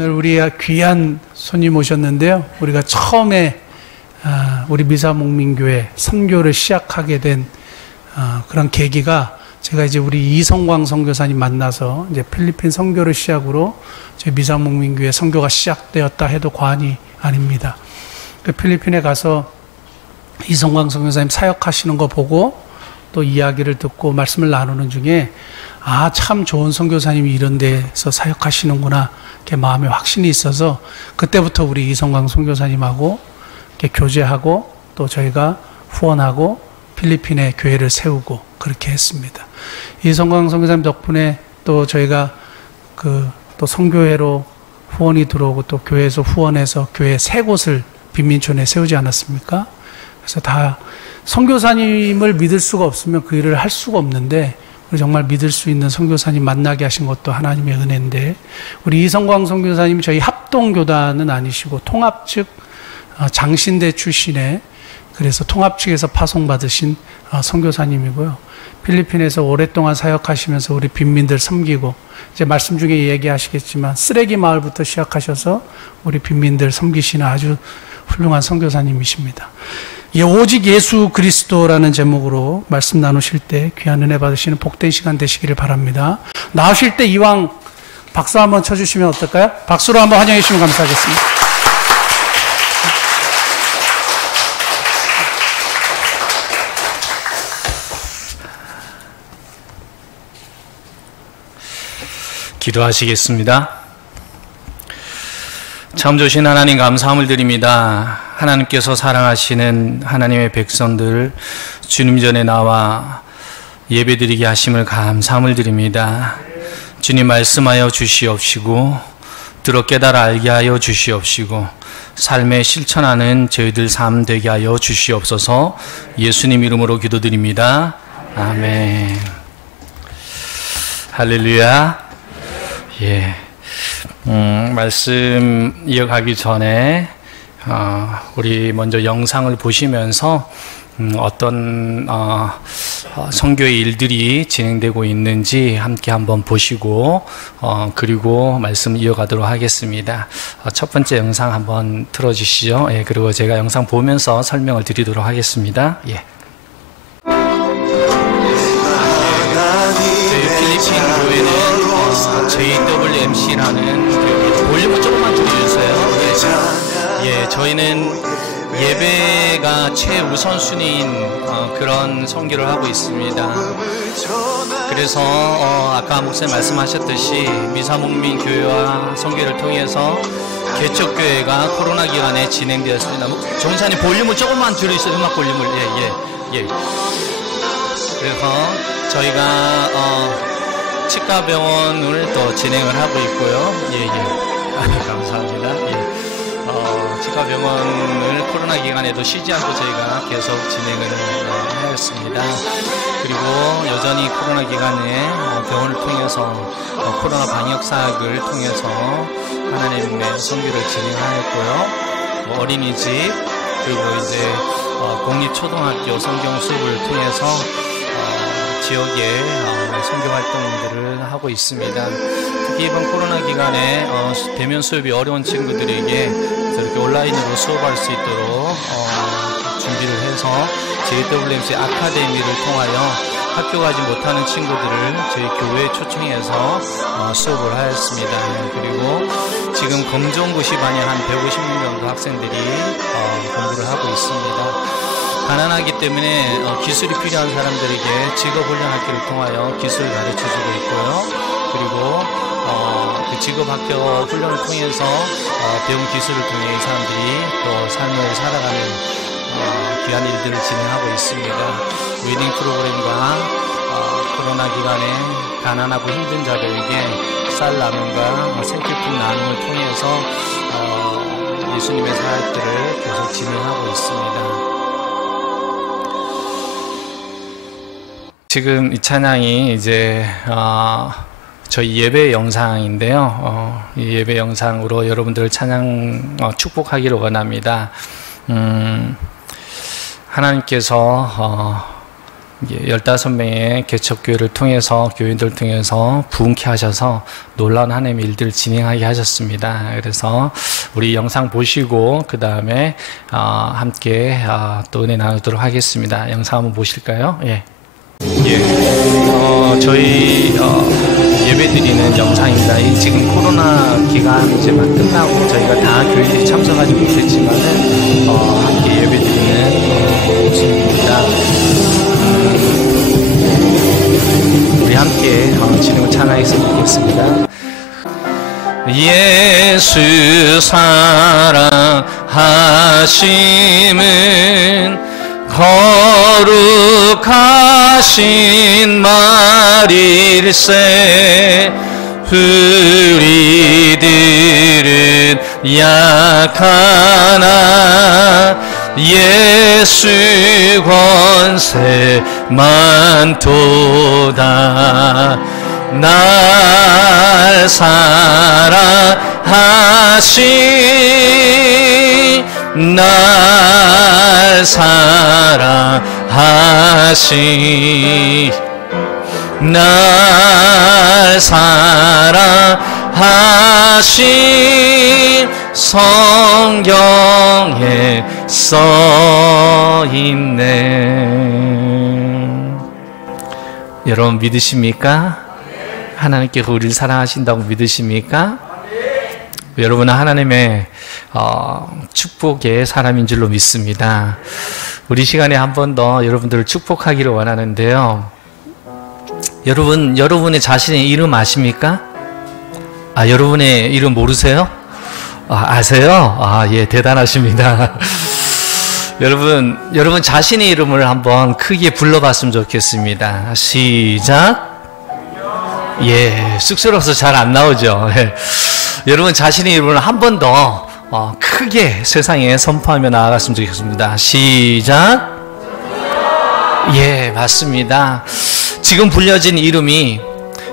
오늘 우리 귀한 손님 오셨는데요. 우리가 처음에 우리 미사목민교회 선교를 시작하게 된 그런 계기가 제가 이제 우리 이성광 선교사님 만나서 이제 필리핀 선교를 시작으로 저희 미사목민교회 선교가 시작되었다 해도 과언이 아닙니다. 그 필리핀에 가서 이성광 선교사님 사역하시는 거 보고 또 이야기를 듣고 말씀을 나누는 중에 참 좋은 선교사님이 이런 데서 사역하시는구나 이렇게 마음에 확신이 있어서 그때부터 우리 이성광 선교사님하고 이렇게 교제하고 또 저희가 후원하고 필리핀에 교회를 세우고 그렇게 했습니다. 이성광 선교사님 덕분에 또 저희가 또 선교회로 후원이 들어오고 또 교회에서 후원해서 교회 세 곳을 빈민촌에 세우지 않았습니까? 그래서 다 선교사님을 믿을 수가 없으면 그 일을 할 수가 없는데 우리 정말 믿을 수 있는 선교사님 만나게 하신 것도 하나님의 은혜인데 우리 이성광 선교사님 저희 합동교단은 아니시고 통합 측 장신대 출신의 그래서 통합 측에서 파송받으신 선교사님이고요. 필리핀에서 오랫동안 사역하시면서 우리 빈민들 섬기고 이제 말씀 중에 얘기하시겠지만 쓰레기 마을부터 시작하셔서 우리 빈민들 섬기시는 아주 훌륭한 선교사님이십니다. 오직 예수 그리스도라는 제목으로 말씀 나누실 때 귀한 은혜 받으시는 복된 시간 되시기를 바랍니다. 나오실 때 이왕 박수 한번 쳐주시면 어떨까요? 박수로 한번 환영해 주시면 감사하겠습니다. 기도하시겠습니다. 참 좋으신 하나님 감사함을 드립니다. 하나님께서 사랑하시는 하나님의 백성들 주님 전에 나와 예배드리게 하심을 감사함을 드립니다. 주님 말씀하여 주시옵시고 들어 깨달아 알게 하여 주시옵시고 삶에 실천하는 저희들 삶 되게 하여 주시옵소서. 예수님 이름으로 기도드립니다. 아멘. 할렐루야. 예. 말씀 이어가기 전에 우리 먼저 영상을 보시면서 어떤 선교의 일들이 진행되고 있는지 함께 한번 보시고 그리고 말씀 이어가도록 하겠습니다. 첫 번째 영상 한번 틀어주시죠. 예, 그리고 제가 영상 보면서 설명을 드리도록 하겠습니다. 예. 필리핀 교회는 JWMC라는 볼륨을 조금만 줄여주세요. 예, 저희는 예배가 최우선순위인 그런 선교를 하고 있습니다. 그래서 아까 목사님 말씀하셨듯이 미사목민 교회와 선교를 통해서 개척교회가 코로나 기간에 진행되었습니다. 정사님 볼륨을 조금만 줄여주세요. 음악 볼륨을. 예. 그래서 저희가 치과병원을 또 진행을 하고 있고요. 감사합니다. 치과병원을 코로나 기간에도 쉬지 않고 저희가 계속 진행을 하였습니다. 그리고 여전히 코로나 기간에 병원을 통해서 코로나 방역 사역을 통해서 하나님의 선교를 진행하였고요. 어린이집 그리고 이제 공립초등학교 성경 수업을 통해서 지역에 선교 활동들을 하고 있습니다. 특히 이번 코로나 기간에 대면 수업이 어려운 친구들에게 이렇게 온라인으로 수업할 수 있도록 준비를 해서 JWMC 아카데미를 통하여 학교 가지 못하는 친구들을 저희 교회에 초청해서 수업을 하였습니다. 그리고 지금 검정고시반에 한 150명 정도 학생들이 공부를 하고 있습니다. 가난하기 때문에 기술이 필요한 사람들에게 직업훈련학교를 통하여 기술을 가르쳐주고 있고요. 그리고 그 직업학교 훈련을 통해서 배운 기술을 통해 이 사람들이 또 삶을 살아가는 귀한 일들을 진행하고 있습니다. 웨딩 프로그램과 코로나 기간에 가난하고 힘든 자들에게 쌀 나눔과 생필품 나눔을 통해서 예수님의 사역들을 계속 진행하고 있습니다. 지금 이 찬양이 이제 저희 예배 영상인데요. 이 예배 영상으로 여러분들 찬양 축복하기를 원합니다. 하나님께서 15명의 개척교회를 통해서, 교인들을 통해서 부흥케 하셔서 놀라운 하나님의 일들을 진행하게 하셨습니다. 그래서 우리 영상 보시고 그 다음에 함께 또 은혜 나누도록 하겠습니다. 영상 한번 보실까요? 예. 저희 예배드리는 영상입니다. 지금 코로나 기간 이제 막 끝나고 저희가 다 교인들이 참석하지 못했지만은 함께 예배드리는 모습입니다. 우리 함께 진행을 찬양했으면 좋겠습니다. 예수 사랑하심은 거룩하신 말일세. 우리들은 약하나 예수 권세만 도다. 날 사랑하시, 날 사랑하시, 날 사랑하시. 성경에 써있네. 여러분 믿으십니까? 하나님께서 우리를 사랑하신다고 믿으십니까? 여러분은 하나님의 축복의 사람인 줄로 믿습니다. 우리 시간에 한 번 더 여러분들을 축복하기를 원하는데요. 여러분의 자신의 이름 아십니까? 여러분의 이름 모르세요? 아세요? 예, 대단하십니다. 여러분 자신의 이름을 한번 크게 불러봤으면 좋겠습니다. 시작. 예, 쑥스러워서 잘 안 나오죠. 예. 여러분 자신의 이름을 한 번 더 크게 세상에 선포하며 나아갔으면 좋겠습니다. 시작. 예, 맞습니다. 지금 불려진 이름이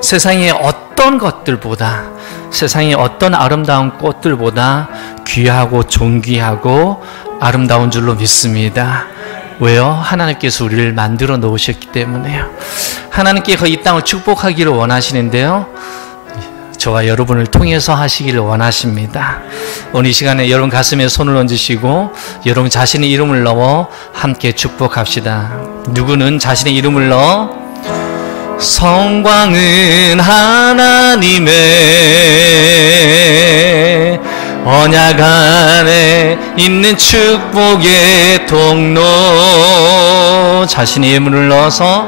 세상의 어떤 것들보다, 세상의 어떤 아름다운 꽃들보다 귀하고 존귀하고 아름다운 줄로 믿습니다. 왜요? 하나님께서 우리를 만들어 놓으셨기 때문에요. 하나님께서 이 땅을 축복하기를 원하시는데요, 저와 여러분을 통해서 하시기를 원하십니다. 오늘 이 시간에 여러분 가슴에 손을 얹으시고 여러분 자신의 이름을 넣어 함께 축복합시다. 누구는 자신의 이름을 넣어 성광은 하나님의 언약 안에 있는 축복의 통로. 자신의 이름을 넣어서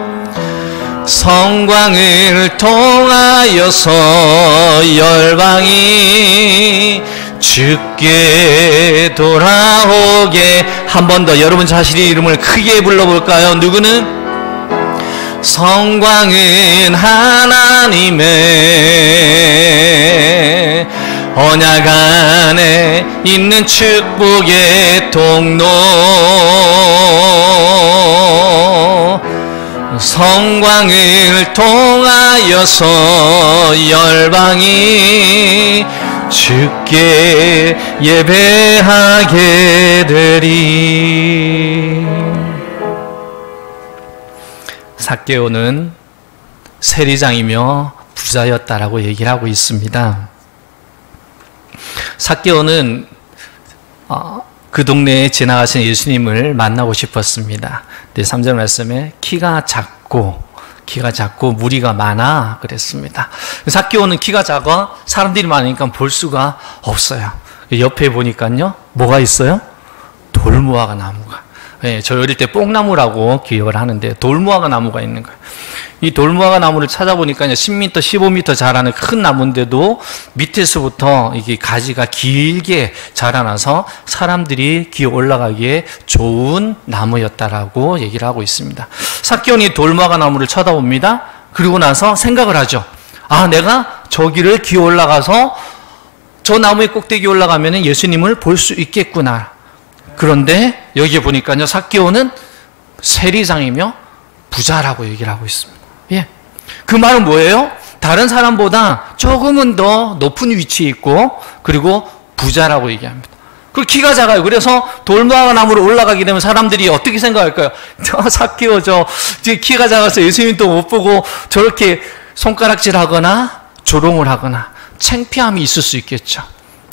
성광을 통하여서 열방이 주께 돌아오게. 한 번 더 여러분 자신의 이름을 크게 불러볼까요? 누구는 성광은 하나님의 언약 안에 있는 축복의 통로. 성광을 통하여서 열방이 주께 예배하게 되리. 삭개오는 세리장이며 부자였다라고 얘기를 하고 있습니다. 삭개오는 그 동네에 지나가신 예수님을 만나고 싶었습니다. 3절 말씀에 키가 작고 무리가 많아 그랬습니다. 삭개오는 키가 작아 사람들이 많으니까 볼 수가 없어요. 옆에 보니까요, 뭐가 있어요? 돌무화과 나무가. 예, 저 어릴 때 뽕나무라고 기억을 하는데 돌무화과 나무가 있는 거예요. 이 돌무화과 나무를 찾아보니까 10m, 15m 자라는 큰 나무인데도 밑에서부터 이게 가지가 길게 자라나서 사람들이 기어 올라가기에 좋은 나무였다라고 얘기를 하고 있습니다. 삭개오는 돌무화과 나무를 쳐다봅니다. 그리고 나서 생각을 하죠. 내가 저기를 기어 올라가서 저 나무의 꼭대기에 올라가면 예수님을 볼 수 있겠구나. 그런데 여기에 보니까요, 삭개오는 세리장이며 부자라고 얘기를 하고 있습니다. 예. 그 말은 뭐예요? 다른 사람보다 조금은 더 높은 위치에 있고, 그리고 부자라고 얘기합니다. 그리고 키가 작아요. 그래서 돌무화과나무로 올라가게 되면 사람들이 어떻게 생각할까요? 삭개오 키가 작아서 예수님도 못 보고 저렇게 손가락질하거나 조롱을 하거나 창피함이 있을 수 있겠죠.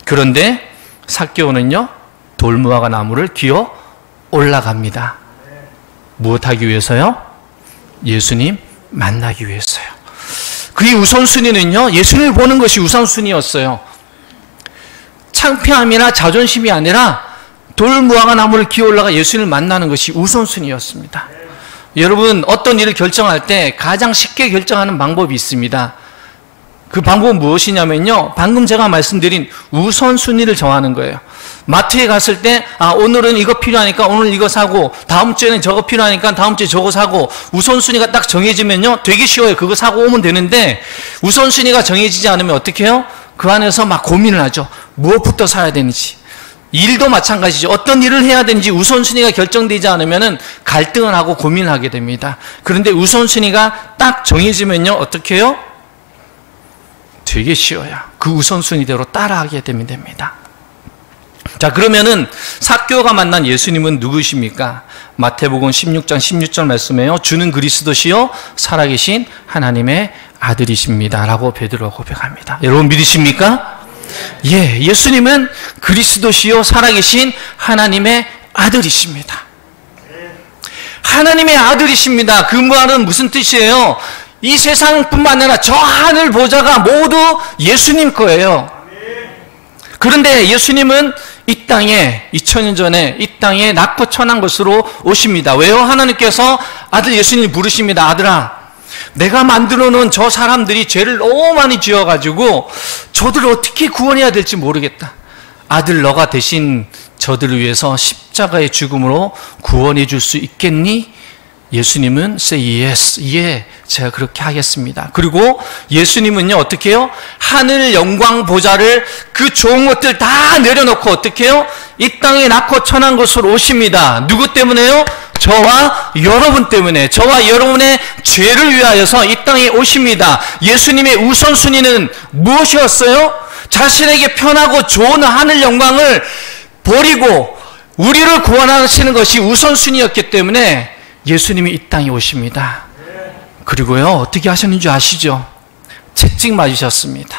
그런데 삭개오는요, 돌무화과나무를 기어 올라갑니다. 무엇하기 위해서요? 예수님 만나기 위해서요. 그의 우선순위는요, 예수님을 보는 것이 우선순위였어요. 창피함이나 자존심이 아니라 돌무화과나무를 기어 올라가 예수님을 만나는 것이 우선순위였습니다. 여러분, 어떤 일을 결정할 때 가장 쉽게 결정하는 방법이 있습니다. 그 방법은 무엇이냐면요, 방금 제가 말씀드린 우선순위를 정하는 거예요. 마트에 갔을 때 오늘은 이거 필요하니까 오늘 이거 사고, 다음 주에는 저거 필요하니까 다음 주에 저거 사고, 우선순위가 딱 정해지면요 되게 쉬워요. 그거 사고 오면 되는데, 우선순위가 정해지지 않으면 어떻게 해요? 그 안에서 막 고민을 하죠. 무엇부터 사야 되는지. 일도 마찬가지죠. 어떤 일을 해야 되는지 우선순위가 결정되지 않으면 갈등을 하고 고민을 하게 됩니다. 그런데 우선순위가 딱 정해지면요 어떻게 해요? 되게 쉬워요. 그 우선순위대로 따라하게 되면 됩니다. 자, 그러면은 삭개오가 만난 예수님은 누구십니까? 마태복음 16장 16절 말씀에요. 주는 그리스도시요 살아계신 하나님의 아들이십니다 라고 베드로가 고백합니다. 여러분 믿으십니까? 예, 예수님은 그리스도시요 살아계신 하나님의 아들이십니다. 하나님의 아들이십니다. 그 말은 무슨 뜻이에요? 이 세상뿐만 아니라 저 하늘 보좌가 모두 예수님 거예요. 그런데 예수님은 이 땅에 2000년 전에 이 땅에 낳고 천한 것으로 오십니다. 왜요? 하나님께서 아들 예수님 부르십니다. 아들아, 내가 만들어 놓은 저 사람들이 죄를 너무 많이 지어가지고 저들을 어떻게 구원해야 될지 모르겠다. 아들, 너가 대신 저들을 위해서 십자가의 죽음으로 구원해 줄 수 있겠니? 예수님은 say yes, 예, 제가 그렇게 하겠습니다. 그리고 예수님은요 어떻게 해요? 하늘 영광 보좌를 그 좋은 것들 다 내려놓고 어떻게 해요? 이 땅에 낳고 천한 것으로 오십니다. 누구 때문에요? 저와 여러분 때문에, 저와 여러분의 죄를 위하여서 이 땅에 오십니다. 예수님의 우선순위는 무엇이었어요? 자신에게 편하고 좋은 하늘 영광을 버리고 우리를 구원하시는 것이 우선순위였기 때문에 예수님이 이 땅에 오십니다. 그리고요 어떻게 하셨는지 아시죠? 채찍 맞으셨습니다.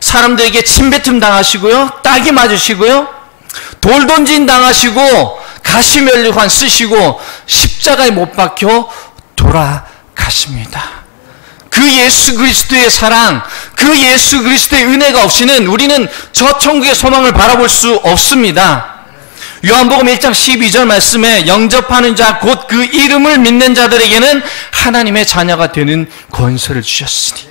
사람들에게 침뱉음 당하시고요, 따기 맞으시고요, 돌 던진 당하시고 가시면류관 쓰시고 십자가에 못 박혀 돌아가십니다. 그 예수 그리스도의 사랑, 그 예수 그리스도의 은혜가 없이는 우리는 저 천국의 소망을 바라볼 수 없습니다. 요한복음 1장 12절 말씀에 영접하는 자 곧 그 이름을 믿는 자들에게는 하나님의 자녀가 되는 권세를 주셨으니,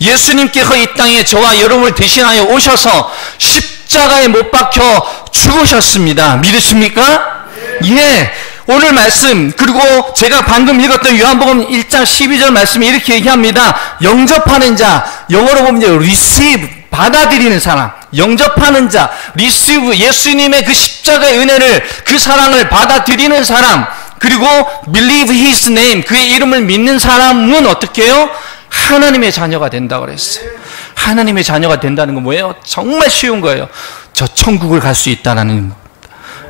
예수님께서 이 땅에 저와 여러분을 대신하여 오셔서 십자가에 못 박혀 죽으셨습니다. 믿으십니까? 예. 오늘 말씀, 그리고 제가 방금 읽었던 요한복음 1장 12절 말씀이 이렇게 얘기합니다. 영접하는 자, 영어로 보면 receive, 받아들이는 사람, 영접하는 자, receive, 예수님의 그 십자가의 은혜를, 그 사랑을 받아들이는 사람, 그리고 believe his name, 그의 이름을 믿는 사람은 어떻게 해요? 하나님의 자녀가 된다고 그랬어요. 하나님의 자녀가 된다는 건 뭐예요? 정말 쉬운 거예요. 저 천국을 갈 수 있다는 겁니다.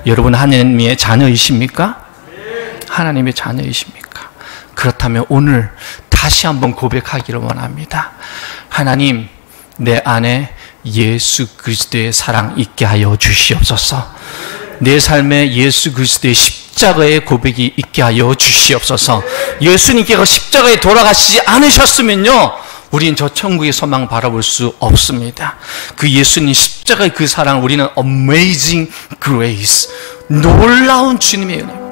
여러분 하나님의 자녀이십니까? 하나님의 자녀이십니까? 그렇다면 오늘 다시 한번 고백하기를 원합니다. 하나님, 내 안에 예수 그리스도의 사랑 있게 하여 주시옵소서. 내 삶에 예수 그리스도의 십자가의 고백이 있게 하여 주시옵소서. 예수님께서 십자가에 돌아가시지 않으셨으면요 우리는 저 천국의 소망 바라볼 수 없습니다. 그 예수님 십자가의 그 사랑, 우리는 amazing grace, 놀라운 주님의 은혜입니다.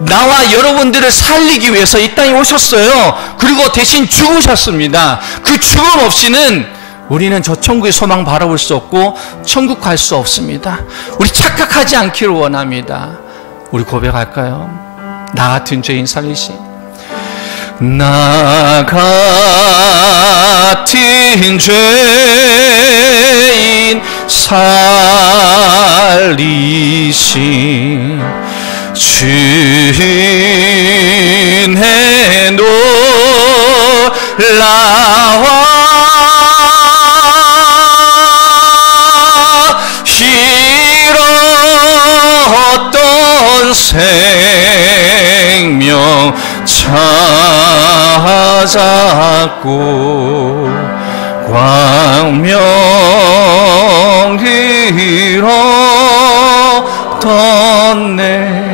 나와 여러분들을 살리기 위해서 이 땅에 오셨어요. 그리고 대신 죽으셨습니다. 그 죽음 없이는 우리는 저 천국의 소망 바라볼 수 없고 천국 갈 수 없습니다. 우리 착각하지 않기를 원합니다. 우리 고백할까요? 나 같은 죄인 살리신, 나 같은 죄인 살리신 주의 놀라와 잡고 광명리로 떴네.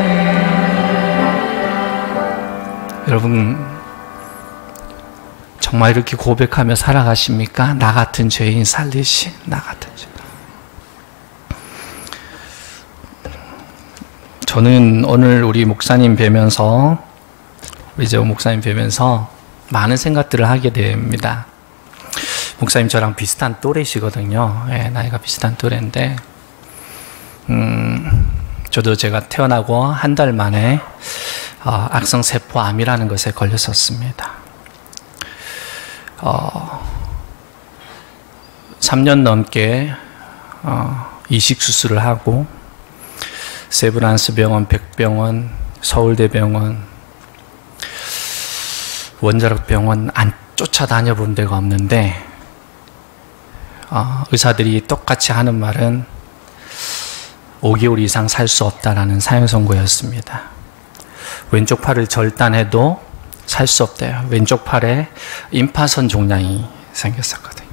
여러분 정말 이렇게 고백하며 살아가십니까? 나 같은 죄인 살리신 나 같은 죄인. 저는 오늘 우리 목사님 뵈면서 이제 목사님 뵈면서 많은 생각들을 하게 됩니다. 목사님 저랑 비슷한 또래시거든요. 예, 나이가 비슷한 또래인데 저도 제가 태어나고 한 달 만에 악성세포암이라는 것에 걸렸었습니다. 3년 넘게 이식수술을 하고 세브란스 병원, 백병원, 서울대병원, 원자력 병원 안 쫓아다녀 본 데가 없는데 의사들이 똑같이 하는 말은 5개월 이상 살 수 없다라는 사형 선고였습니다. 왼쪽 팔을 절단해도 살 수 없대요. 왼쪽 팔에 임파선 종양이 생겼었거든요.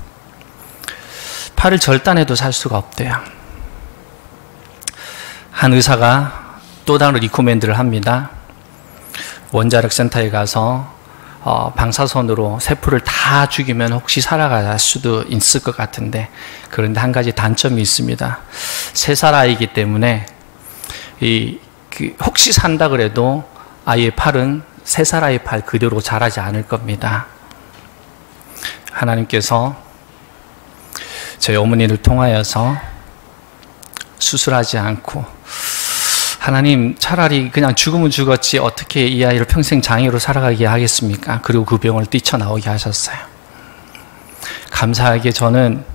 팔을 절단해도 살 수가 없대요. 한 의사가 또 다른 리코멘드를 합니다. 원자력 센터에 가서 방사선으로 세포를 다 죽이면 혹시 살아갈 수도 있을 것 같은데, 그런데 한 가지 단점이 있습니다. 3살 아이이기 때문에 혹시 산다 그래도 아이의 팔은 3살 아이 팔 그대로 자라지 않을 겁니다. 하나님께서 저희 어머니를 통하여서 수술하지 않고, 하나님 차라리 그냥 죽으면 죽었지 어떻게 이 아이를 평생 장애로 살아가게 하겠습니까? 그리고 그 병을 뛰쳐나오게 하셨어요. 감사하게 저는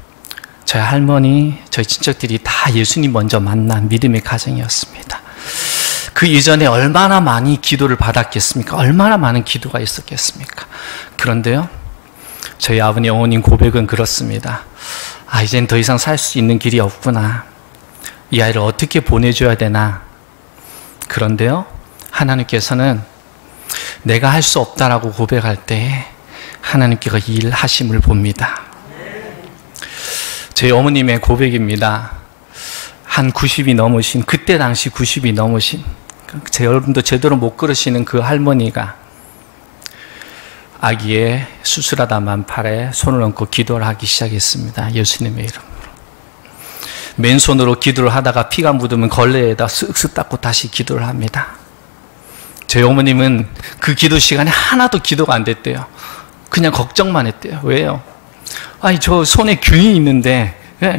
저희 할머니, 저희 친척들이 다 예수님 먼저 만난 믿음의 가정이었습니다. 그 이전에 얼마나 많이 기도를 받았겠습니까? 얼마나 많은 기도가 있었겠습니까? 그런데요, 저희 아버님, 어머님 고백은 그렇습니다. 이젠 더 이상 살 수 있는 길이 없구나. 이 아이를 어떻게 보내줘야 되나. 그런데요, 하나님께서는 내가 할 수 없다라고 고백할 때 하나님께서 일하심을 봅니다. 제 어머님의 고백입니다. 한 90이 넘으신, 그때 당시 90이 넘으신, 제 여러분도 제대로 못 걸으시는 그 할머니가 아기의 수술하다만 팔에 손을 얹고 기도를 하기 시작했습니다. 예수님의 이름으로. 맨손으로 기도를 하다가 피가 묻으면 걸레에다 쓱쓱 닦고 다시 기도를 합니다. 제 어머님은 그 기도 시간에 하나도 기도가 안 됐대요. 그냥 걱정만 했대요. 왜요? 저 손에 균이 있는데,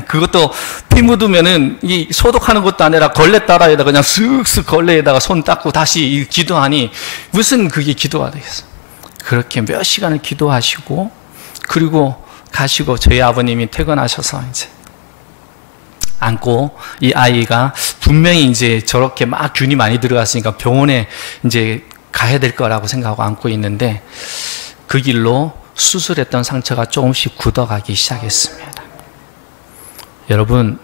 그것도 피 묻으면은 이 소독하는 것도 아니라 걸레 따라에다 그냥 쓱쓱 걸레에다가 손 닦고 다시 기도하니 무슨 그게 기도가 되겠어. 그렇게 몇 시간을 기도하시고, 그리고 가시고, 저희 아버님이 퇴근하셔서 이제 안고, 이 아이가 분명히 이제 저렇게 막 균이 많이 들어갔으니까 병원에 이제 가야 될 거라고 생각하고 안고 있는데, 그 길로 수술했던 상처가 조금씩 굳어가기 시작했습니다. 여러분,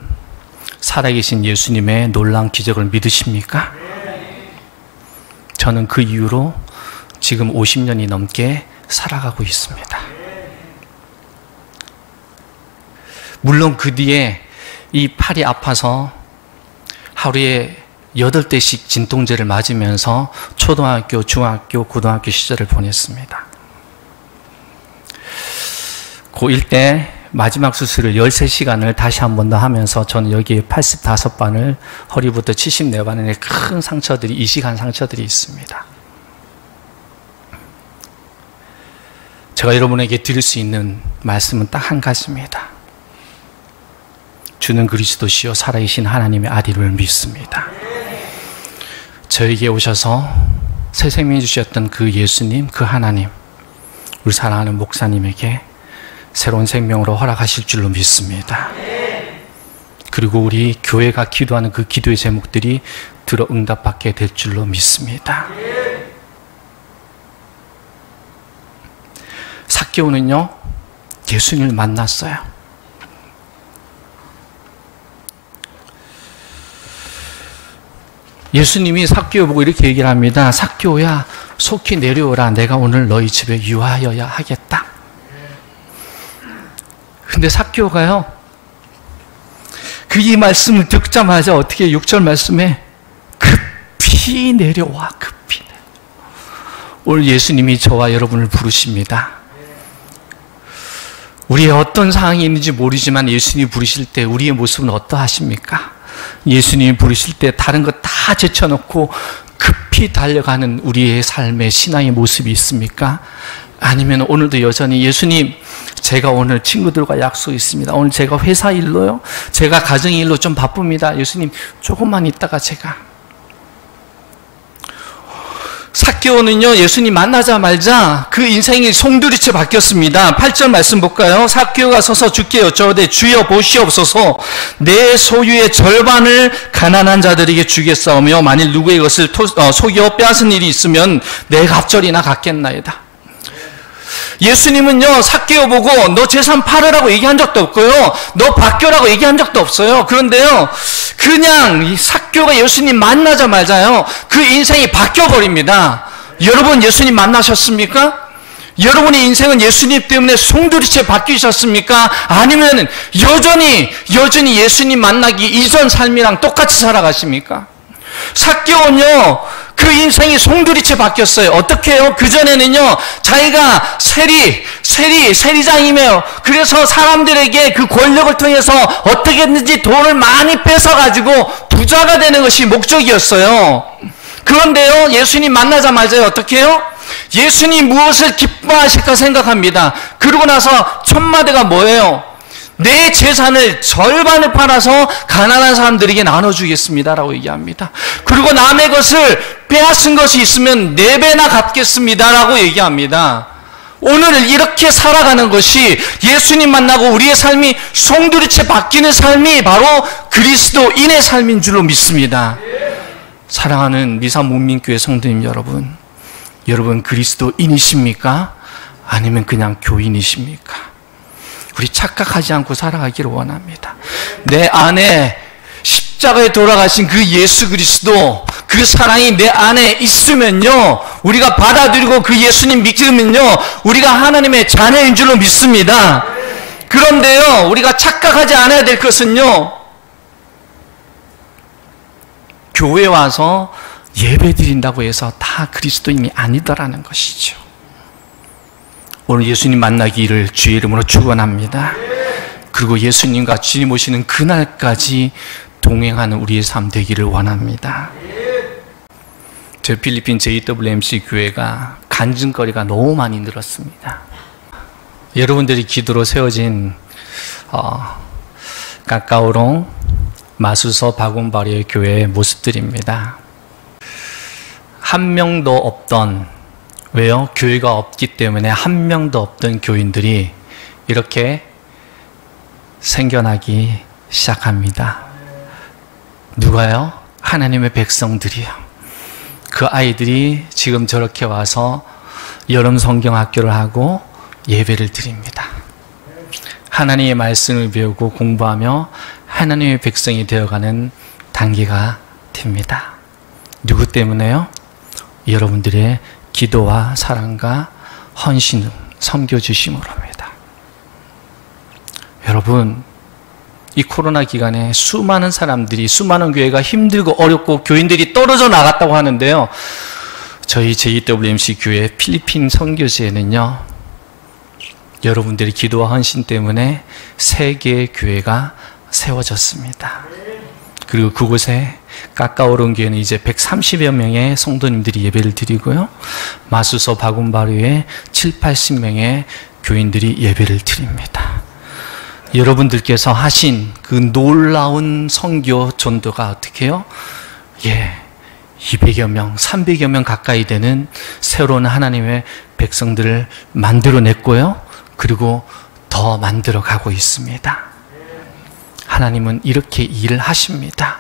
살아계신 예수님의 놀라운 기적을 믿으십니까? 저는 그 이후로 지금 50년이 넘게 살아가고 있습니다. 물론 그 뒤에 이 팔이 아파서 하루에 8대씩 진통제를 맞으면서 초등학교, 중학교, 고등학교 시절을 보냈습니다. 고1 때 마지막 수술을 13시간을 다시 한 번 더 하면서 저는 여기에 85반을, 허리부터 74반의 큰 상처들이, 이식한 상처들이 있습니다. 제가 여러분에게 드릴 수 있는 말씀은 딱 한 가지입니다. 주는 그리스도시요 살아계신 하나님의 아들을 믿습니다. 저에게 오셔서 새 생명 주셨던 그 예수님, 그 하나님, 우리 사랑하는 목사님에게 새로운 생명으로 허락하실 줄로 믿습니다. 그리고 우리 교회가 기도하는 그 기도의 제목들이 들어 응답받게 될 줄로 믿습니다. 삭개오는요, 예수님을 만났어요. 예수님이 삭개오 보고 이렇게 얘기를 합니다. 삭개오야, 속히 내려오라. 내가 오늘 너희 집에 유하여야 하겠다. 근데 삭개오가요, 그 이 말씀을 듣자마자 어떻게 6절 말씀에 급히 내려와, 급히. 오늘 예수님이 저와 여러분을 부르십니다. 우리의 어떤 상황이 있는지 모르지만 예수님이 부르실 때 우리의 모습은 어떠하십니까? 예수님이 부르실 때 다른 것 다 제쳐놓고 급히 달려가는 우리의 삶의 신앙의 모습이 있습니까? 아니면 오늘도 여전히 예수님, 제가 오늘 친구들과 약속이 있습니다. 오늘 제가 회사 일로요, 제가 가정 일로 좀 바쁩니다. 예수님, 조금만 있다가 제가. 삭개오는요, 예수님 만나자마자 그 인생이 송두리째 바뀌었습니다. 8절 말씀 볼까요? 삭개오가 서서 주께 여쭤오되 주여 보시옵소서, 내 소유의 절반을 가난한 자들에게 주겠사오며 만일 누구의 것을 속여 빼앗은 일이 있으면 내 갑절이나 갚겠나이다. 예수님은요, 삭개오 보고 너 재산 팔으라고 얘기한 적도 없고요, 너 바뀌어라고 얘기한 적도 없어요. 그런데요, 그냥 이 삭개오가 예수님 만나자마자요, 그 인생이 바뀌어버립니다. 여러분, 예수님 만나셨습니까? 여러분의 인생은 예수님 때문에 송두리째 바뀌셨습니까? 아니면 여전히 예수님 만나기 이전 삶이랑 똑같이 살아가십니까? 삭개오는요, 그 인생이 송두리째 바뀌었어요. 어떻게 해요? 그전에는요, 자기가 세리장이며, 그래서 사람들에게 그 권력을 통해서 어떻게든지 돈을 많이 뺏어가지고 부자가 되는 것이 목적이었어요. 그런데요, 예수님 만나자마자 어떻게 해요? 예수님 무엇을 기뻐하실까 생각합니다. 그러고 나서 첫 마디가 뭐예요? 내 재산을 절반을 팔아서 가난한 사람들에게 나눠주겠습니다라고 얘기합니다. 그리고 남의 것을 빼앗은 것이 있으면 4배나 갚겠습니다라고 얘기합니다. 오늘 이렇게 살아가는 것이, 예수님 만나고 우리의 삶이 송두리째 바뀌는 삶이 바로 그리스도인의 삶인 줄로 믿습니다. 사랑하는 미사문민교회 성도님 여러분, 여러분 그리스도인이십니까? 아니면 그냥 교인이십니까? 우리 착각하지 않고 살아가기를 원합니다. 내 안에 십자가에 돌아가신 그 예수 그리스도, 그 사랑이 내 안에 있으면요, 우리가 받아들이고 그 예수님 믿으면요, 우리가 하나님의 자녀인 줄로 믿습니다. 그런데요, 우리가 착각하지 않아야 될 것은요, 교회 와서 예배 드린다고 해서 다 그리스도인이 아니더라는 것이죠. 오늘 예수님 만나기를 주의 이름으로 축원합니다. 그리고 예수님과 주님 오시는 그날까지 동행하는 우리의 삶 되기를 원합니다. 저 필리핀 JWMC 교회가 간증거리가 너무 많이 늘었습니다. 여러분들이 기도로 세워진 까까오롱, 마수서, 바군바리의 교회의 모습들입니다. 한 명도 없던, 왜요? 교회가 없기 때문에 한 명도 없던 교인들이 이렇게 생겨나기 시작합니다. 누가요? 하나님의 백성들이요. 그 아이들이 지금 저렇게 와서 여름 성경학교를 하고 예배를 드립니다. 하나님의 말씀을 배우고 공부하며 하나님의 백성이 되어가는 단계가 됩니다. 누구 때문에요? 여러분들의 기도와 사랑과 헌신을 섬겨주심으로입니다. 여러분, 이 코로나 기간에 수많은 사람들이, 수많은 교회가 힘들고 어렵고 교인들이 떨어져 나갔다고 하는데요, 저희 JWMC 교회 필리핀 선교지에는요, 여러분들의 기도와 헌신 때문에 3개의 교회가 세워졌습니다. 그리고 그곳에 까까오롱 교회는 이제 130여 명의 성도님들이 예배를 드리고요, 마수서 바군바리에 7, 80명의 교인들이 예배를 드립니다. 여러분들께서 하신 그 놀라운 선교 전도가 어떻게 해요? 200여 명, 300여 명 가까이 되는 새로운 하나님의 백성들을 만들어냈고요, 그리고 더 만들어가고 있습니다. 하나님은 이렇게 일을 하십니다.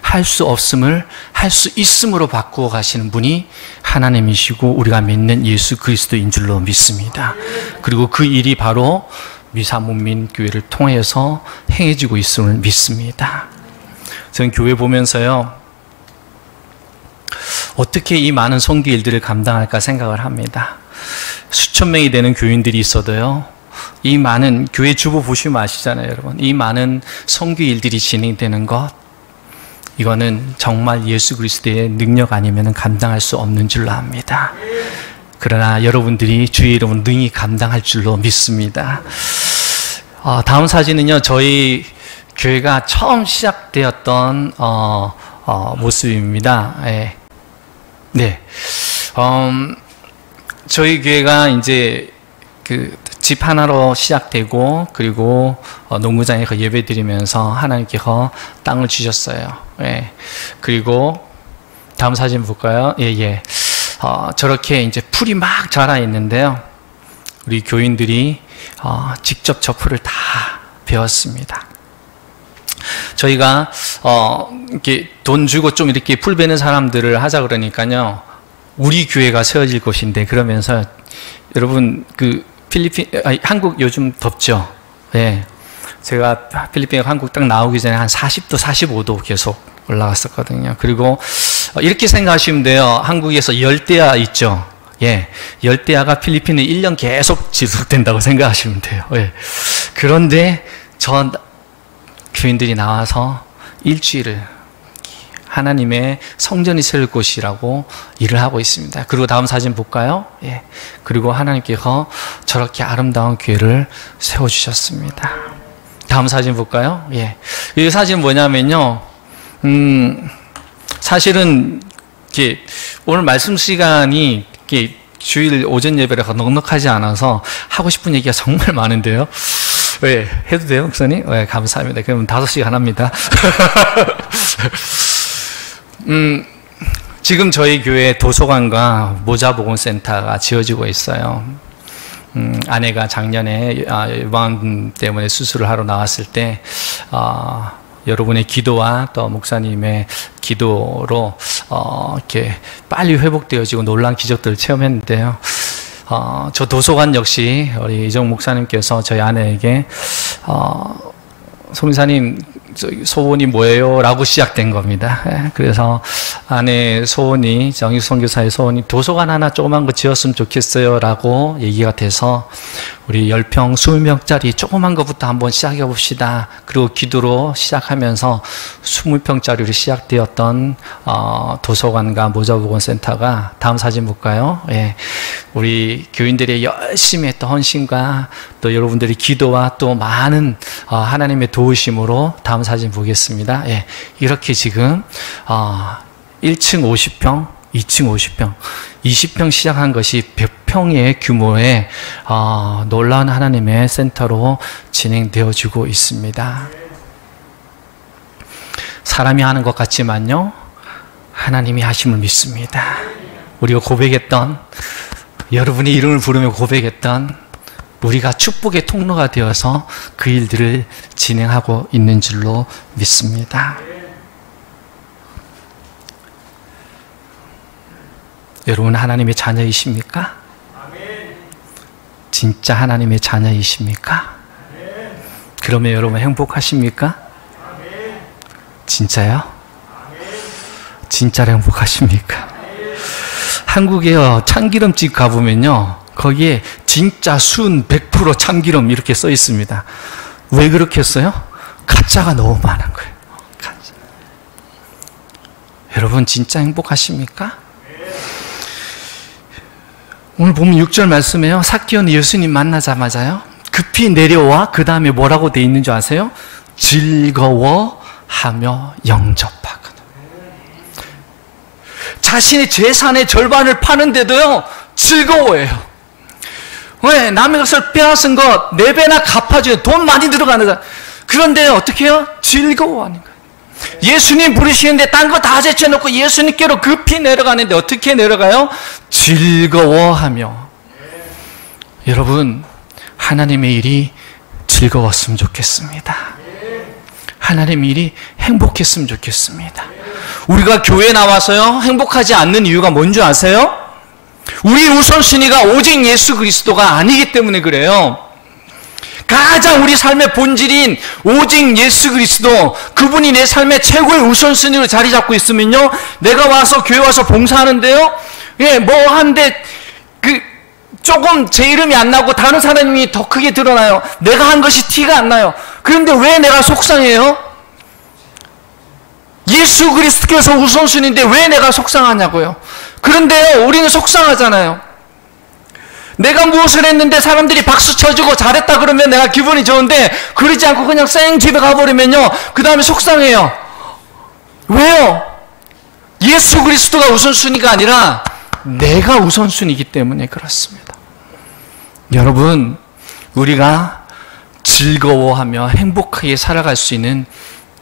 할 수 없음을 할 수 있음으로 바꾸어 가시는 분이 하나님이시고 우리가 믿는 예수 그리스도인 줄로 믿습니다. 그리고 그 일이 바로 미사문민교회를 통해서 행해지고 있음을 믿습니다. 저는 교회 보면서요, 어떻게 이 많은 선교 일들을 감당할까 생각을 합니다. 수천 명이 되는 교인들이 있어도요, 이 많은 교회 주보 보시면 아시잖아요, 여러분. 이 많은 선교 일들이 진행되는 것, 이거는 정말 예수 그리스도의 능력 아니면 감당할 수 없는 줄로 압니다. 그러나 여러분들이 주의 이름은 능히 감당할 줄로 믿습니다. 다음 사진은요, 저희 교회가 처음 시작되었던 모습입니다. 예. 네. 저희 교회가 이제 그 집 하나로 시작되고, 그리고 농구장에서 예배 드리면서 하나님께서 땅을 주셨어요. 예. 그리고 다음 사진 볼까요? 예. 저렇게 이제 풀이 막 자라 있는데요. 우리 교인들이 직접 저 풀을 다 베었습니다. 저희가 이렇게 돈 주고 좀 이렇게 풀 베는 사람들을 하자 그러니까요, 우리 교회가 세워질 곳인데, 그러면서 여러분 그 한국 요즘 덥죠? 예. 제가 필리핀에 한국 딱 나오기 전에 한 40도, 45도 계속 올라갔었거든요. 그리고 이렇게 생각하시면 돼요. 한국에서 열대야 있죠? 예. 열대야가 필리핀에 1년 계속 지속된다고 생각하시면 돼요. 예. 그런데 저 교인들이 나와서 일주일을 하나님의 성전이 세울 곳이라고 일을 하고 있습니다. 그리고 다음 사진 볼까요? 예. 그리고 하나님께서 저렇게 아름다운 교회를 세워주셨습니다. 다음 사진 볼까요? 예. 이 사진 뭐냐면요, 사실은 이렇게 오늘 말씀 시간이 이렇게 주일 오전 예배라서 넉넉하지 않아서 하고 싶은 얘기가 정말 많은데요. 왜 해도 돼요, 목사님? 네, 감사합니다. 그럼 5시간 합니다. 지금 저희 교회 도서관과 모자보건센터가 지어지고 있어요. 아내가 작년에 유방 때문에 수술을 하러 나왔을 때 여러분의 기도와 또 목사님의 기도로 이렇게 빨리 회복되어지고 놀라운 기적들을 체험했는데요. 저 도서관 역시 우리 이정 목사님께서 저희 아내에게 송사님 소원이 뭐예요? 라고 시작된 겁니다. 그래서 아내 소원이, 정익 선교사의 소원이 도서관 하나 조그만 거 지었으면 좋겠어요 라고 얘기가 돼서 우리 10평, 20평짜리 조그만 거부터 한번 시작해 봅시다. 그리고 기도로 시작하면서 20평짜리로 시작되었던 도서관과 모자보건센터가, 다음 사진 볼까요? 예. 우리 교인들의 열심히 했던 헌신과 또 여러분들의 기도와 또 많은 하나님의 도우심으로, 다음 사진 보겠습니다. 예. 이렇게 지금 1층 50평, 2층 50평, 20평 시작한 것이 100평의 규모의 놀라운 하나님의 센터로 진행되어지고 있습니다. 사람이 하는 것 같지만요, 하나님이 하심을 믿습니다. 우리가 고백했던, 여러분이 이름을 부르며 고백했던, 우리가 축복의 통로가 되어서 그 일들을 진행하고 있는 줄로 믿습니다. 여러분 하나님의 자녀이십니까? 진짜 하나님의 자녀이십니까? 그러면 여러분 행복하십니까? 진짜요? 진짜로 행복하십니까? 한국에요, 참기름집 가보면요, 거기에 진짜 순 100% 참기름 이렇게 써 있습니다. 왜 그렇게 써요? 가짜가 너무 많은 거예요. 가짜. 여러분 진짜 행복하십니까? 오늘 보면 6절 말씀에요, 삭개오는 예수님 만나자마자요, 급히 내려와 그 다음에 뭐라고 돼 있는 줄 아세요? 즐거워하며 영접하거든. 자신의 재산의 절반을 파는데도요 즐거워해요. 왜? 남의 것을 빼앗은 것 4배나 갚아줘요. 돈 많이 들어가는. 그런데 어떻게 해요? 즐거워하는 거예요. 예수님 부르시는데 딴 거 다 제쳐놓고 예수님께로 급히 내려가는데 어떻게 내려가요? 즐거워하며. 여러분 하나님의 일이 즐거웠으면 좋겠습니다. 하나님의 일이 행복했으면 좋겠습니다. 우리가 교회에 나와서요 행복하지 않는 이유가 뭔지 아세요? 우리 우선순위가 오직 예수 그리스도가 아니기 때문에 그래요. 가장 우리 삶의 본질인 오직 예수 그리스도, 그분이 내 삶의 최고의 우선순위로 자리 잡고 있으면요, 내가 와서 교회 와서 봉사하는데요, 예, 뭐 하는데 조금 제 이름이 안 나고 다른 사람이 더 크게 드러나요. 내가 한 것이 티가 안 나요. 그런데 왜 내가 속상해요? 예수 그리스도께서 우선순위인데 왜 내가 속상하냐고요. 그런데요, 우리는 속상하잖아요. 내가 무엇을 했는데 사람들이 박수 쳐주고 잘했다 그러면 내가 기분이 좋은데, 그러지 않고 그냥 쌩 집에 가버리면요, 그 다음에 속상해요. 왜요? 예수 그리스도가 우선순위가 아니라 내가 우선순위이기 때문에 그렇습니다. 여러분, 우리가 즐거워하며 행복하게 살아갈 수 있는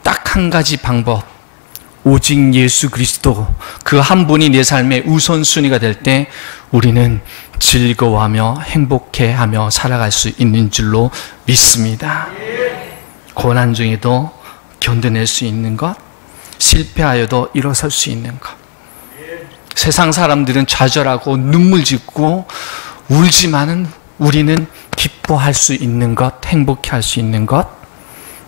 딱 한 가지 방법, 오직 예수 그리스도 그 한 분이 내 삶의 우선순위가 될 때 우리는 즐거워하며 행복해하며 살아갈 수 있는 줄로 믿습니다. 고난 중에도 견뎌낼 수 있는 것, 실패하여도 일어설 수 있는 것. 세상 사람들은 좌절하고 눈물 짓고 울지만은 우리는 기뻐할 수 있는 것, 행복해할 수 있는 것,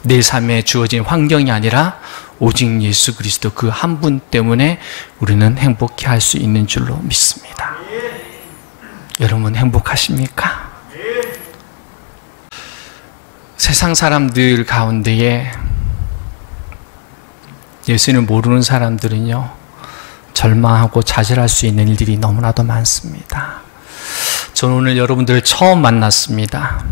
내 삶에 주어진 환경이 아니라 오직 예수 그리스도 그 한 분 때문에 우리는 행복해할 수 있는 줄로 믿습니다. 여러분 행복하십니까? 세상 사람들 가운데에 예수를 모르는 사람들은요, 절망하고 좌절할 수 있는 일들이 너무나도 많습니다. 저는 오늘 여러분들을 처음 만났습니다.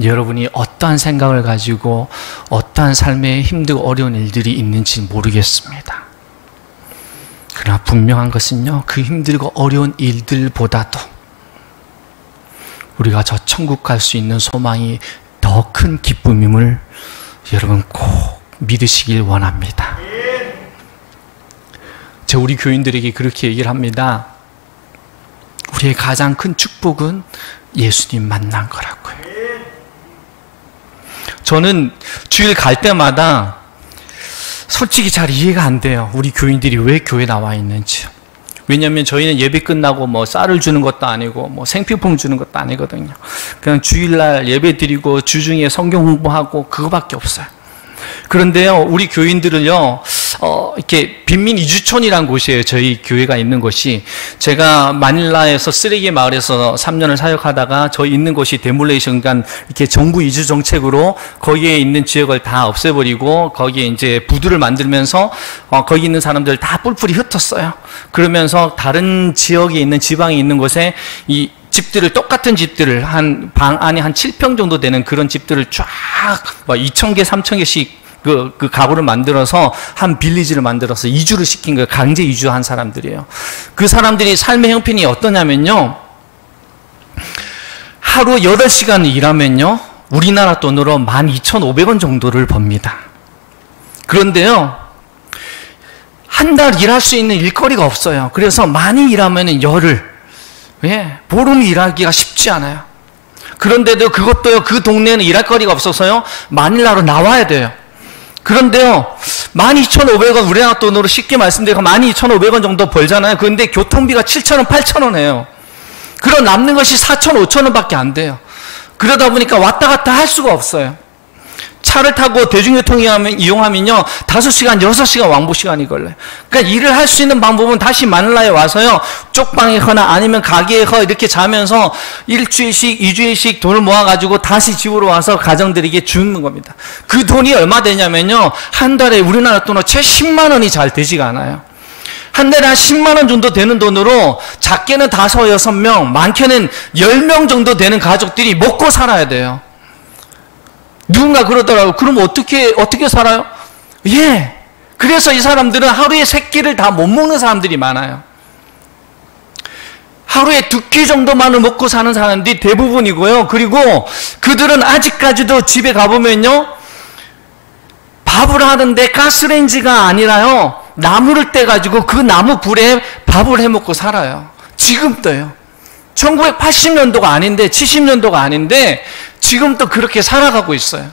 여러분이 어떠한 생각을 가지고 어떠한 삶에 힘들고 어려운 일들이 있는지 모르겠습니다. 그러나 분명한 것은요, 그 힘들고 어려운 일들보다도 우리가 저 천국 갈 수 있는 소망이 더 큰 기쁨임을 여러분 꼭 믿으시길 원합니다. 제가 우리 교인들에게 그렇게 얘기를 합니다. 우리의 가장 큰 축복은 예수님 만난 거라고요. 저는 주일 갈 때마다 솔직히 잘 이해가 안 돼요. 우리 교인들이 왜 교회에 나와 있는지. 왜냐하면 저희는 예배 끝나고 뭐 쌀을 주는 것도 아니고 뭐 생필품 주는 것도 아니거든요. 그냥 주일날 예배 드리고 주중에 성경 공부하고 그거밖에 없어요. 그런데요, 우리 교인들은요, 이렇게 빈민 이주촌이라는 곳이에요. 저희 교회가 있는 곳이. 제가 마닐라에서 쓰레기 마을에서 3년을 사역하다가 저희 있는 곳이 데몰레이션, 그러니까 이렇게 정부 이주 정책으로 거기에 있는 지역을 다 없애버리고 거기에 이제 부두를 만들면서 거기 있는 사람들 다 뿔뿔이 흩었어요. 그러면서 다른 지역에 있는 지방에 있는 곳에 이 집들을, 똑같은 집들을 한 방 안에 한 7평 정도 되는 그런 집들을 쫙 2,000개, 3,000개씩 그 가구를 만들어서 한 빌리지를 만들어서 이주를 시킨 거예요. 강제 이주한 사람들이에요. 그 사람들이 삶의 형편이 어떠냐면요, 하루 8시간 일하면요, 우리나라 돈으로 12,500원 정도를 법니다. 그런데요, 한 달 일할 수 있는 일거리가 없어요. 그래서 많이 일하면 열흘, 보름 일하기가 쉽지 않아요. 그런데도 그것도요, 그 동네에는 일할 거리가 없어서요, 마닐라로 나와야 돼요. 그런데요, 12,500원, 우리나라 돈으로 쉽게 말씀드리면 12,500원 정도 벌잖아요. 그런데 교통비가 7,000원, 8,000원이에요. 그럼 남는 것이 4,000원, 5,000원 밖에 안 돼요. 그러다 보니까 왔다 갔다 할 수가 없어요. 차를 타고 대중교통 이용하면요, 5시간, 6시간 왕복 시간이 걸려요. 그러니까 일을 할 수 있는 방법은 다시 마닐라에 와서요, 쪽방에거나 아니면 가게에 이렇게 자면서 일주일씩, 2주일씩 돈을 모아가지고 다시 집으로 와서 가정들에게 주는 겁니다. 그 돈이 얼마 되냐면요, 한 달에 우리나라 돈으로 채 10만 원이 잘 되지가 않아요. 한 달에 한 10만 원 정도 되는 돈으로 작게는 5, 6명, 많게는 10명 정도 되는 가족들이 먹고 살아야 돼요. 누군가 그러더라고요. 그럼 어떻게 살아요? 그래서 이 사람들은 하루에 3끼를 다 못 먹는 사람들이 많아요. 하루에 2끼 정도만을 먹고 사는 사람들이 대부분이고요. 그리고 그들은 아직까지도 집에 가보면요, 밥을 하는데 가스레인지가 아니라요, 나무를 떼가지고 그 나무 불에 밥을 해먹고 살아요. 지금도요. 1980년도가 아닌데, 70년도가 아닌데 지금도 그렇게 살아가고 있어요.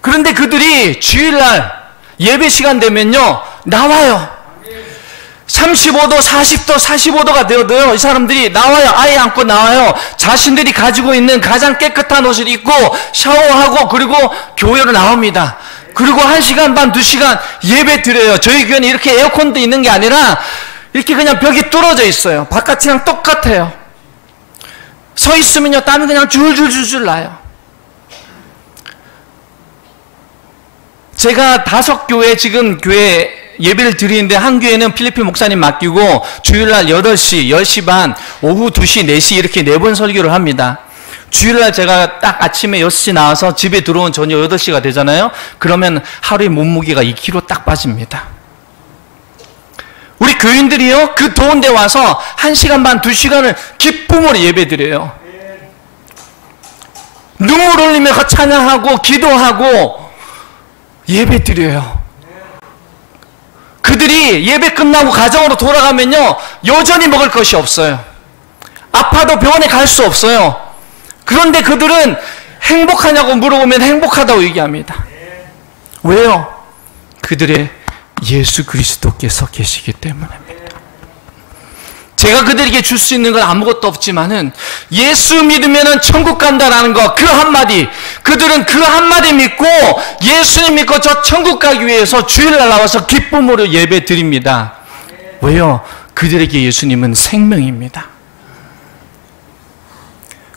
그런데 그들이 주일날 예배 시간 되면요, 나와요. 35도, 40도, 45도가 되어도요, 이 사람들이 나와요. 아예 안고 나와요. 자신들이 가지고 있는 가장 깨끗한 옷을 입고 샤워하고 그리고 교회로 나옵니다. 그리고 1시간 반, 2시간 예배 드려요. 저희 교회는 이렇게 에어컨도 있는 게 아니라 이렇게 그냥 벽이 뚫어져 있어요. 바깥이랑 똑같아요. 서 있으면요, 땀이 그냥 줄줄줄줄 나요. 제가 5교회 지금 교회 예배를 드리는데 한 교회는 필리핀 목사님 맡기고 주일날 8시, 10시 반, 오후 2시, 4시 이렇게 4번 설교를 합니다. 주일날 제가 딱 아침에 6시 나와서 집에 들어온 저녁 8시가 되잖아요. 그러면 하루에 몸무게가 2kg 딱 빠집니다. 우리 교인들이요, 그 더운 데 와서 1시간 반, 2시간을 기쁨으로 예배 드려요. 눈물 흘리며 찬양하고 기도하고 예배 드려요. 그들이 예배 끝나고 가정으로 돌아가면요, 여전히 먹을 것이 없어요. 아파도 병원에 갈 수 없어요. 그런데 그들은 행복하냐고 물어보면 행복하다고 얘기합니다. 왜요? 그들의 예수 그리스도께서 계시기 때문입니다. 제가 그들에게 줄 수 있는 건 아무것도 없지만은 예수 믿으면은 천국 간다라는 거, 그 한마디, 그들은 그 한마디 믿고 예수님 믿고 저 천국 가기 위해서 주일날 나와서 기쁨으로 예배 드립니다. 왜요? 그들에게 예수님은 생명입니다.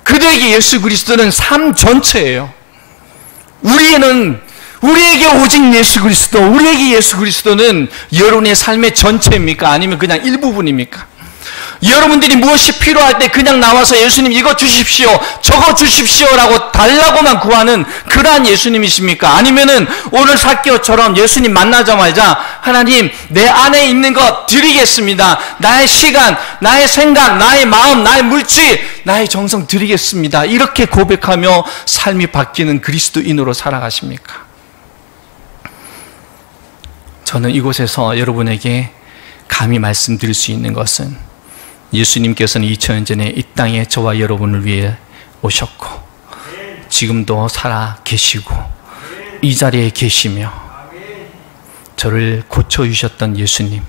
그들에게 예수 그리스도는 삶 전체예요. 우리에게 오직 예수 그리스도, 우리에게 예수 그리스도는 여러분의 삶의 전체입니까? 아니면 그냥 일부분입니까? 여러분들이 무엇이 필요할 때 그냥 나와서 예수님 이거 주십시오, 저거 주십시오라고 달라고만 구하는 그러한 예수님이십니까? 아니면은 오늘 삭개오처럼 예수님 만나자마자 하나님 내 안에 있는 것 드리겠습니다. 나의 시간, 나의 생각, 나의 마음, 나의 물질, 나의 정성 드리겠습니다. 이렇게 고백하며 삶이 바뀌는 그리스도인으로 살아가십니까? 저는 이곳에서 여러분에게 감히 말씀드릴 수 있는 것은 예수님께서는 2000년 전에 이 땅에 저와 여러분을 위해 오셨고 지금도 살아 계시고 이 자리에 계시며 저를 고쳐주셨던 예수님,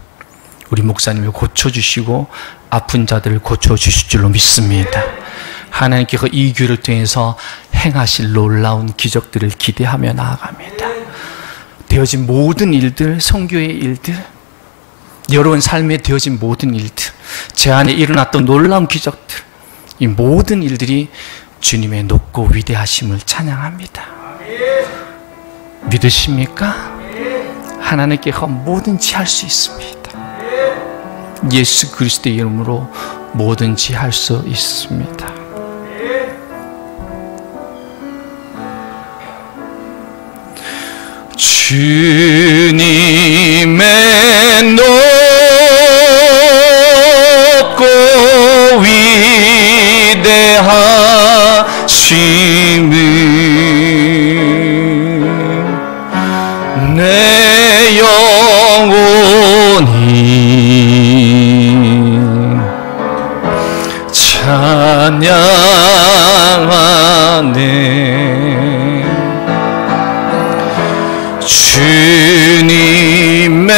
우리 목사님을 고쳐주시고 아픈 자들을 고쳐주실 줄로 믿습니다. 하나님께서 이 교회를 통해서 행하실 놀라운 기적들을 기대하며 나아갑니다. 되어진 모든 일들, 선교의 일들, 여러분 삶에 되어진 모든 일들, 제 안에 일어났던 놀라운 기적들, 이 모든 일들이 주님의 높고 위대하심을 찬양합니다. 믿으십니까? 하나님께서 뭐든지 할 수 있습니다. 예수 그리스도의 이름으로 뭐든지 할 수 있습니다. 주님의 높고 위대하심을 내 영혼이 찬양하네. 주님의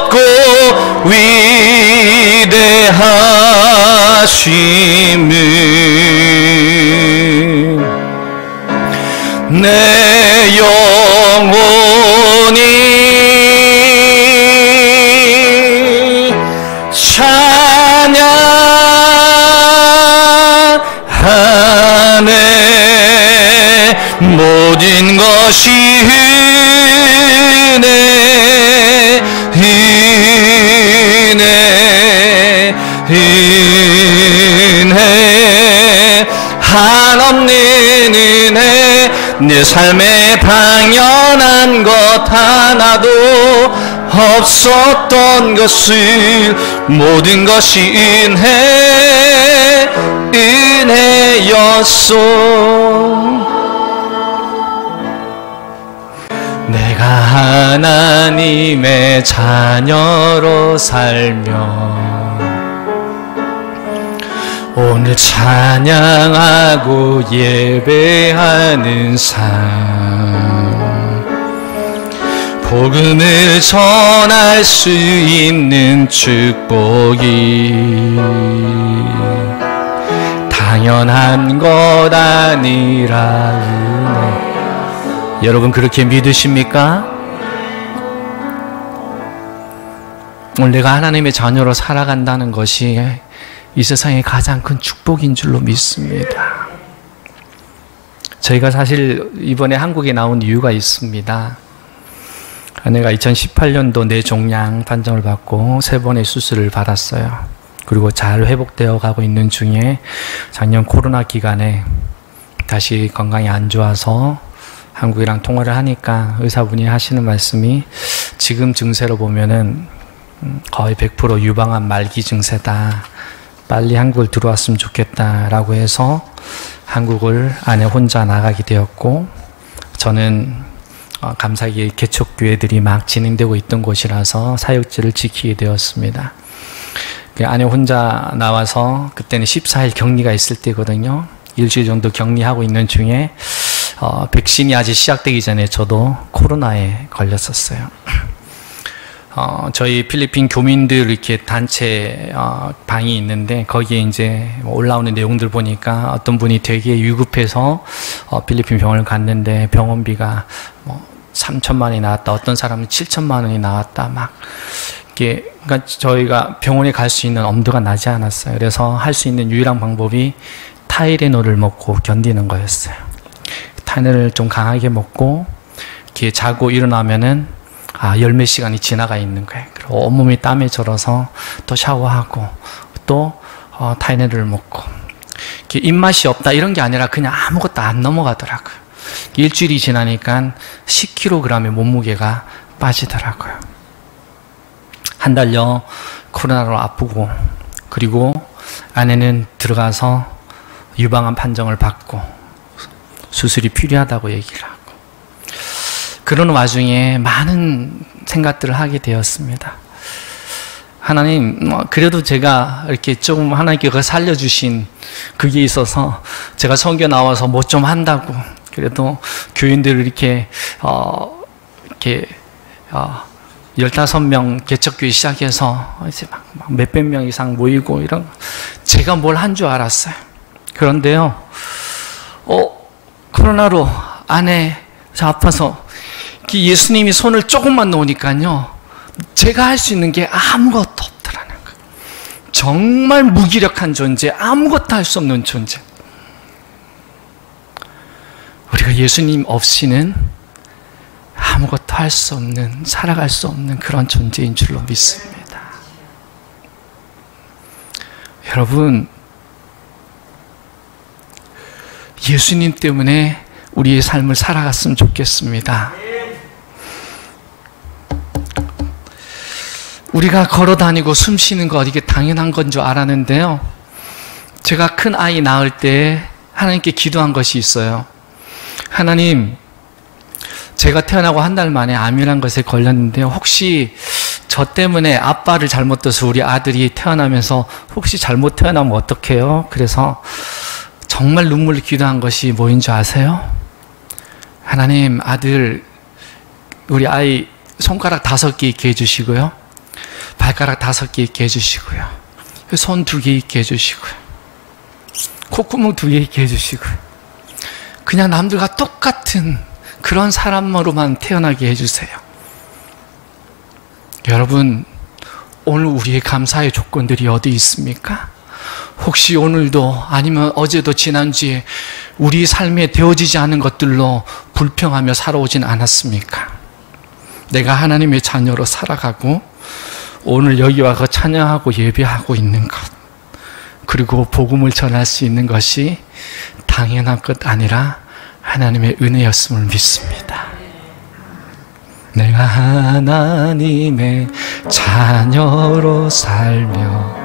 높고 위대하심을 내 영혼이 찬양하네. 모든 것이 은혜, 은혜, 은혜, 한없는 은혜. 내 삶에 당연한 것 하나도 없었던 것을 모든 것이 은혜, 은혜였소. 내가 하나님의 자녀로 살며 오늘 찬양하고 예배하는 삶, 복음을 전할 수 있는 축복이 당연한 것 아니라 은혜. 여러분 그렇게 믿으십니까? 오늘 내가 하나님의 자녀로 살아간다는 것이 이 세상의 가장 큰 축복인 줄로 믿습니다. 저희가 사실 이번에 한국에 나온 이유가 있습니다. 아내가 2018년도 뇌종양 판정을 받고 3번의 수술을 받았어요. 그리고 잘 회복되어 가고 있는 중에 작년 코로나 기간에 다시 건강이 안 좋아서 한국이랑 통화를 하니까 의사분이 하시는 말씀이 지금 증세로 보면은 거의 100% 유방암 말기 증세다. 빨리 한국을 들어왔으면 좋겠다라고 해서 한국을 아내 혼자 나가게 되었고, 저는 감사하게 개척교회들이 막 진행되고 있던 곳이라서 사역지를 지키게 되었습니다. 아내 혼자 나와서 그때는 14일 격리가 있을 때거든요. 일주일 정도 격리하고 있는 중에 백신이 아직 시작되기 전에 저도 코로나에 걸렸었어요. 저희 필리핀 교민들 이렇게 단체 방이 있는데 거기에 이제 올라오는 내용들 보니까 어떤 분이 되게 위급해서 필리핀 병원을 갔는데 병원비가 뭐 3천만 원이 나왔다, 어떤 사람은 7천만 원이 나왔다, 막 이게, 그러니까 저희가 병원에 갈 수 있는 엄두가 나지 않았어요. 그래서 할 수 있는 유일한 방법이 타이레놀을 먹고 견디는 거였어요. 타이레놀을 좀 강하게 먹고 이렇게 자고 일어나면은 열몇 시간이 지나가 있는 거예요. 그리고 온몸이 땀에 절어서 또 샤워하고 또 타이레놀을 먹고, 이렇게 입맛이 없다 이런 게 아니라 그냥 아무것도 안 넘어가더라고요. 일주일이 지나니까 10kg의 몸무게가 빠지더라고요. 한 달여 코로나로 아프고, 그리고 아내는 들어가서 유방암 판정을 받고 수술이 필요하다고 얘기를 하고, 그런 와중에 많은 생각들을 하게 되었습니다. 하나님, 그래도 제가 이렇게 조금 하나님께서 살려주신 그게 있어서 제가 선교 나와서 뭐 좀 한다고, 그래도 교인들을 이렇게 15명 개척교회 시작해서 이제 막 몇백 명 이상 모이고 이런, 제가 뭘 한 줄 알았어요. 그런데요, 코로나로 아내 아파서 예수님이 손을 조금만 놓으니까요, 제가 할 수 있는 게 아무것도 없더라는 거예요. 정말 무기력한 존재, 아무것도 할 수 없는 존재. 우리가 예수님 없이는 아무것도 할 수 없는, 살아갈 수 없는 그런 존재인 줄로 믿습니다. 여러분, 예수님 때문에 우리의 삶을 살아갔으면 좋겠습니다. 우리가 걸어다니고 숨 쉬는 것 이게 당연한 건 줄 알았는데요, 제가 큰 아이 낳을 때 하나님께 기도한 것이 있어요. 하나님, 제가 태어나고 한 달 만에 암이란 것에 걸렸는데요, 혹시 저 때문에 아빠를 잘못 둬서 우리 아들이 태어나면서 혹시 잘못 태어나면 어떡해요? 그래서 정말 눈물을 기도한 것이 뭐인 줄 아세요? 하나님, 아들, 우리 아이 손가락 5개 있게 해주시고요, 발가락 5개 있게 해주시고요, 손 2개 있게 해주시고요, 콧구멍 2개 있게 해주시고요, 그냥 남들과 똑같은 그런 사람으로만 태어나게 해주세요. 여러분, 오늘 우리의 감사의 조건들이 어디 있습니까? 혹시 오늘도 아니면 어제도 지난주에 우리 삶에 되어지지 않은 것들로 불평하며 살아오진 않았습니까? 내가 하나님의 자녀로 살아가고 오늘 여기 와서 찬양하고 예배하고 있는 것, 그리고 복음을 전할 수 있는 것이 당연한 것 아니라 하나님의 은혜였음을 믿습니다. 내가 하나님의 자녀로 살며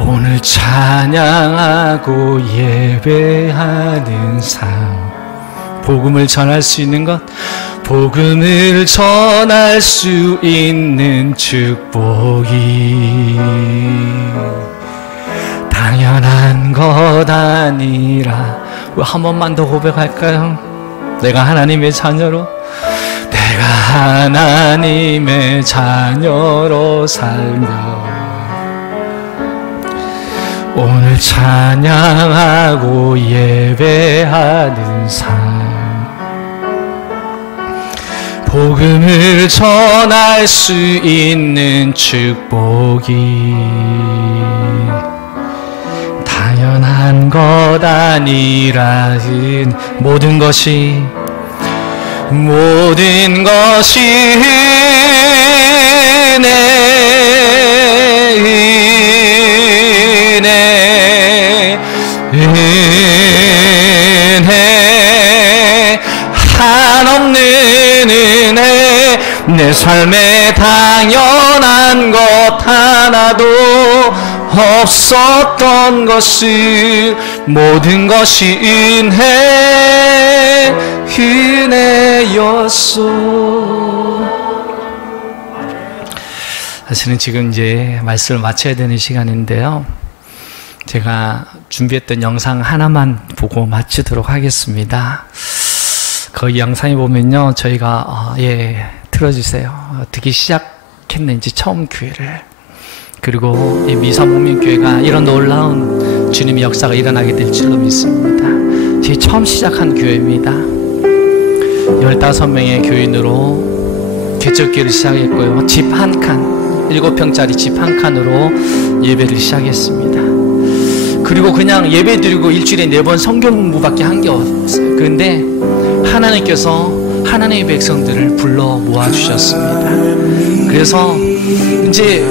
오늘 찬양하고 예배하는 삶, 복음을 전할 수 있는 것, 복음을 전할 수 있는 축복이 당연한 것 아니라. 한 번만 더 고백할까요? 내가 하나님의 자녀로 내가 하나님의 자녀로 살며 오늘 찬양하고 예배하는 삶, 복음을 전할 수 있는 축복이 당연한 것 아니라는 모든 것이 은혜 한없는 은혜 내 삶에 당연한 것 하나도 없었던 것을 모든 것이 은혜였소. 사실은 지금 이제 말씀을 마쳐야 되는 시간인데요, 제가 준비했던 영상 하나만 보고 마치도록 하겠습니다. 거기 영상에 보면요, 저희가 틀어주세요. 어떻게 시작했는지 처음 교회를, 그리고 이 미사목민교회가 이런 놀라운 주님의 역사가 일어나게 될 줄로 믿습니다. 저희 처음 시작한 교회입니다. 15명의 교인으로 개척교회를 시작했고요, 집 한 칸, 7평짜리 집 한 칸으로 예배를 시작했습니다. 그리고 그냥 예배 드리고 일주일에 4번 성경 공부밖에 한 게 없어요. 그런데 하나님께서 하나님의 백성들을 불러 모아주셨습니다. 그래서 이제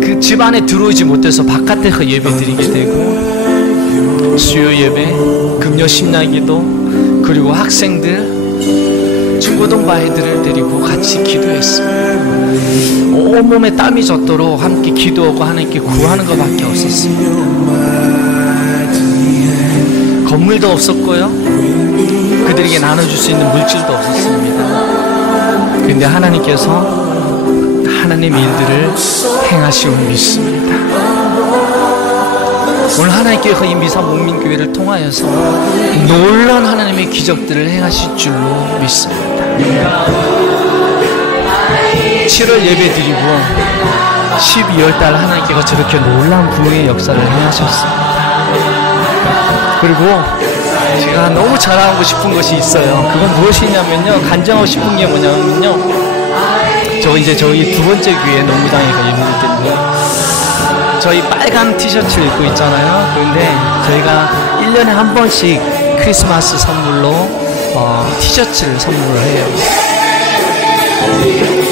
그 집 안에 들어오지 못해서 바깥에서 예배 드리게 되고, 수요 예배, 금요 심야기도, 그리고 학생들, 중고등부 아이들을 데리고 같이 기도했습니다. 온몸에 땀이 젖도록 함께 기도하고 하나님께 구하는 것밖에 없었습니다. 건물도 없었고요, 그들에게 나눠줄 수 있는 물질도 없었습니다. 그런데 하나님께서 하나님의 일들을 행하시고 믿습니다. 오늘 하나님께서 이 미사목민교회를 통하여서 놀라운 하나님의 기적들을 행하실 줄로 믿습니다. 7월 예배 드리고 12월 달 하나님께서 저렇게 놀라운 부흥의 역사를 행하셨습니다. 그리고 제가 너무 자랑하고 싶은 것이 있어요. 그건 무엇이냐면요, 간증하고 싶은 게 뭐냐면요, 이제 저희 두 번째 교회 농구장에 가 예배를 드리는데 저희 빨간 티셔츠를 입고 있잖아요. 그런데 저희가 1년에 한 번씩 크리스마스 선물로 티셔츠를 선물을 해요.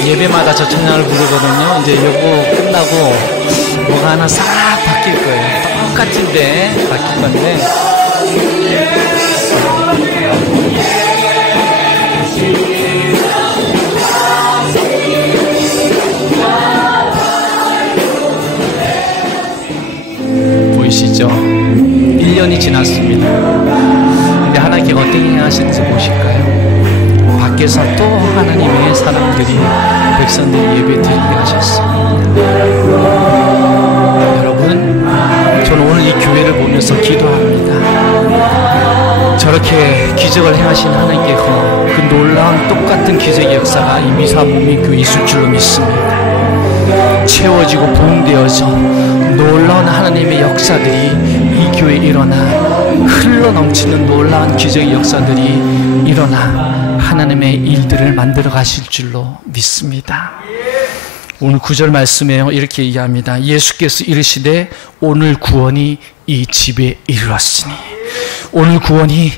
예배마다 저 찬양을 부르거든요. 이제 요거 끝나고 뭐가 하나 싹 바뀔 거예요. 똑같은데 바뀔 건데, 보이시죠? 1년이 지났습니다. 근데 하나님께 어떻게 행하시는지 보실까요? 밖에서 또 하나님의 사람들이, 백성들이 예배 드리게 하셨습니다. 여러분, 저는 오늘 이 교회를 보면서 기도합니다. 저렇게 기적을 행하신 하나님께서 그 놀라운 똑같은 기적의 역사가 이 미사목민교회 있을 줄로 믿습니다. 채워지고 부흥되어서 놀라운 하나님의 역사들이 이 교회에 일어나, 흘러 넘치는 놀라운 기적의 역사들이 일어나 하나님의 일들을 만들어 가실 줄로 믿습니다. 오늘 9절 말씀에 이렇게 얘기합니다. 예수께서 이르시되 오늘 구원이 이 집에 이르렀으니, 오늘 구원이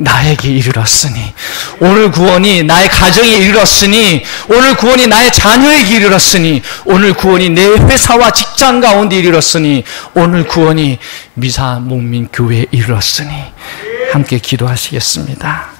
나에게 이르렀으니, 오늘 구원이 나의 가정에 이르렀으니, 오늘 구원이 나의 자녀에게 이르렀으니, 오늘 구원이 내 회사와 직장 가운데 이르렀으니, 오늘 구원이 미사목민교회에 이르렀으니, 함께 기도하시겠습니다.